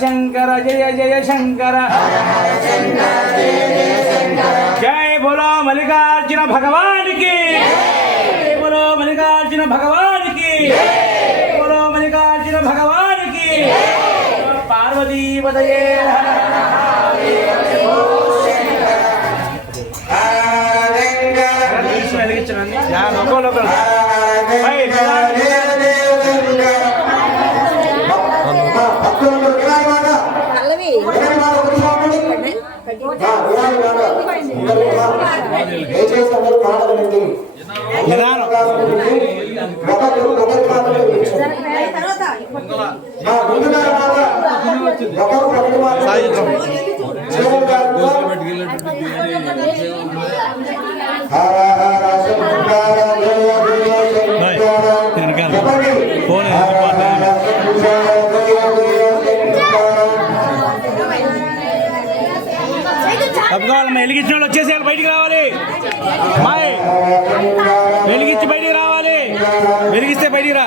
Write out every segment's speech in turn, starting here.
హర హర శంకర జయ జయ శంకర జయ బోలో మల్లికార్జున భగవానికి జయ బోలో మల్లికార్జున భగవానికి జయ బోలో మల్లికార్జున భగవానికి పార్వతీ తప్పుకోవాలి వెలిగించిన వాళ్ళు వచ్చేసేయాలి బయటికి రావాలి. మాయ్ వెలిగించి బయటికి రావాలి. వెలిగిస్తే బయటికి రా.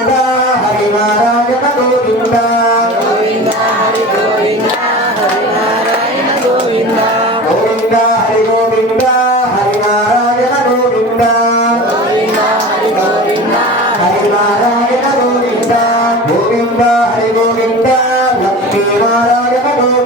Govinda, Hari Govinda, Lakshmi Narayana Govinda.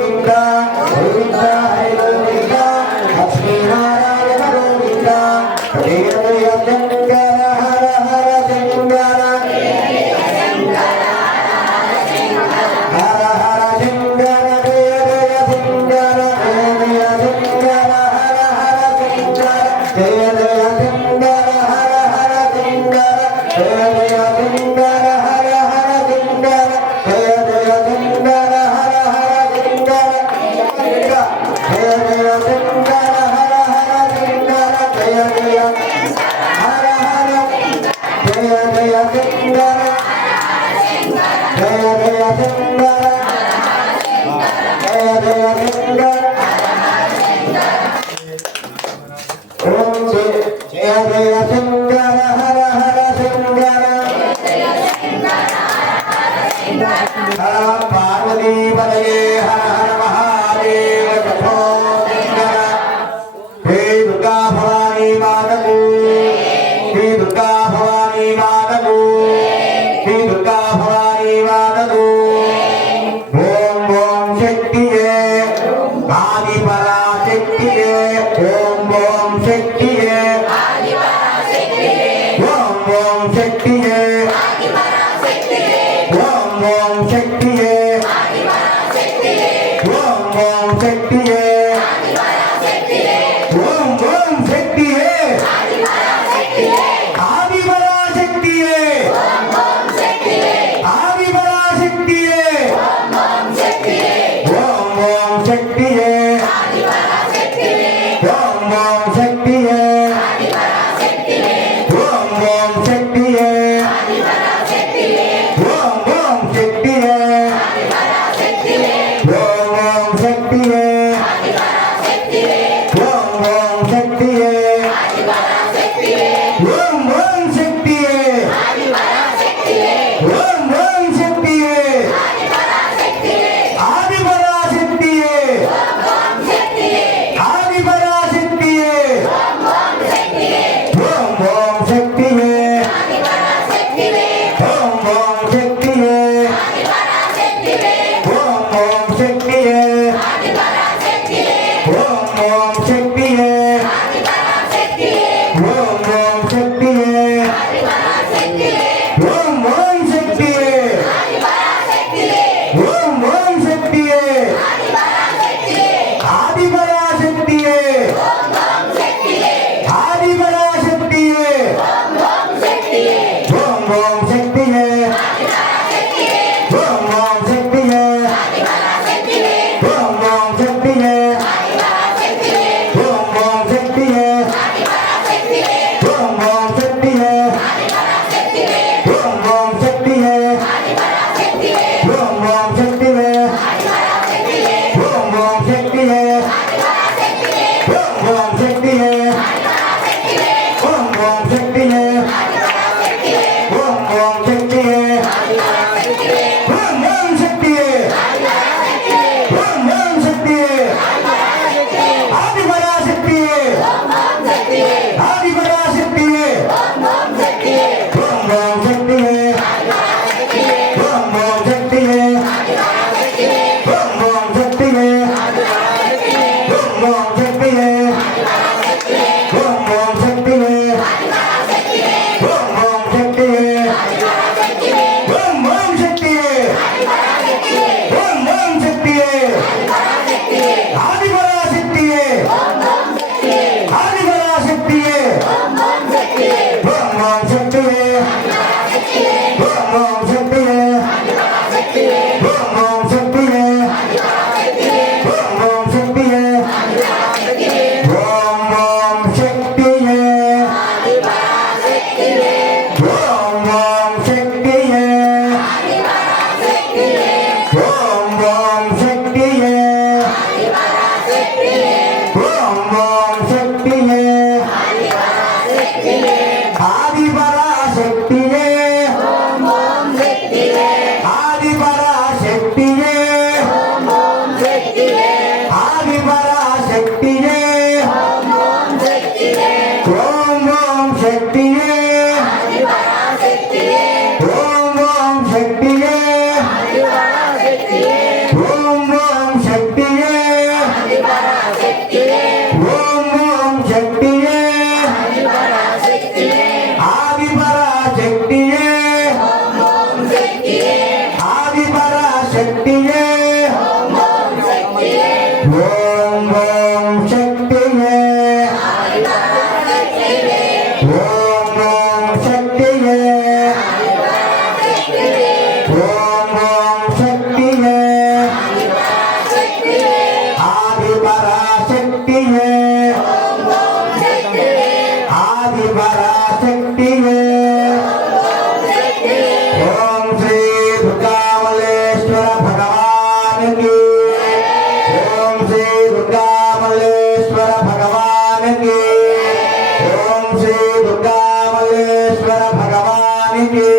స్వామికి.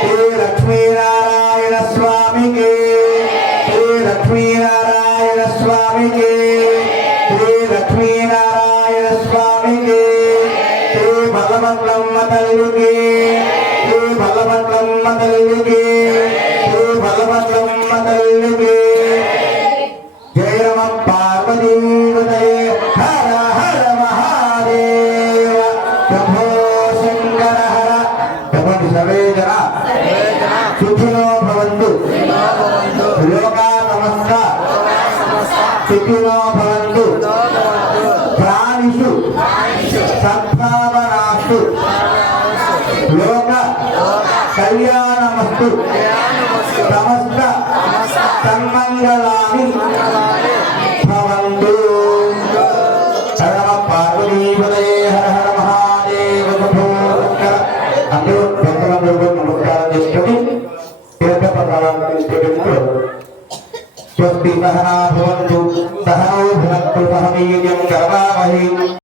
శ్రీ లక్ష్మీనారాయణ స్వామికి. శ్రీ లక్ష్మీనారాయణ స్వామికి. శ్రీ లక్ష్మీనారాయణ స్వామికి. శ్రీ బలవంతమ్మ తల్లికి. శ్రీ బలవంతమ్మ తల్లికి. సమస్త సన్మంగళాని భవంతు. హర నమ హర హర మహాదేవ అందరూ భక్తులందరూ నమస్కారం చేసుకొని తీర్థపత్రాలను తీసుకెళ్ళి స్వస్తి సహనా భవంతు సహనో భునక్తు సహ వీర్యం